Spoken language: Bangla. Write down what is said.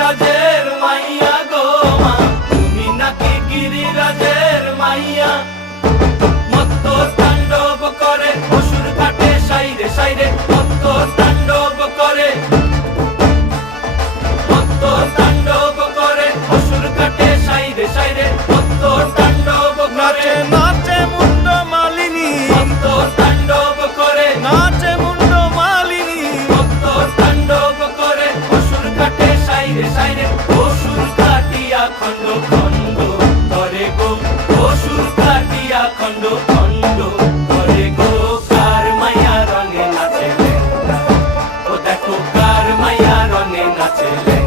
গিরিরাজের মাইয়া গো মা, তুমি নাকি গিরিরাজের মাইয়া। মত্ত তাণ্ডব করে অসুর কাটে সাইরে সাইরে, মত্ত তাণ্ডব করে, মত্ত তাণ্ডব করে অসুর কাটে সাইরে সাইরে, মত্ত তাণ্ডব করে। নাচে মুন্ড মালিনী, মত্ত তাণ্ডব করে, নাচে মুন্ড মালিনী, মত্ত তাণ্ডব করে অসুর কাটে সাইরে সাইরে, অসুর কাটিয়া খণ্ড খণ্ড করে গো, অসুর কাটিয়া খণ্ড খণ্ড করে গো। কার মায়া রঙে নাচে লেন্দা, ও দেখো কার মায়া রঙে নাচে লেন্দা।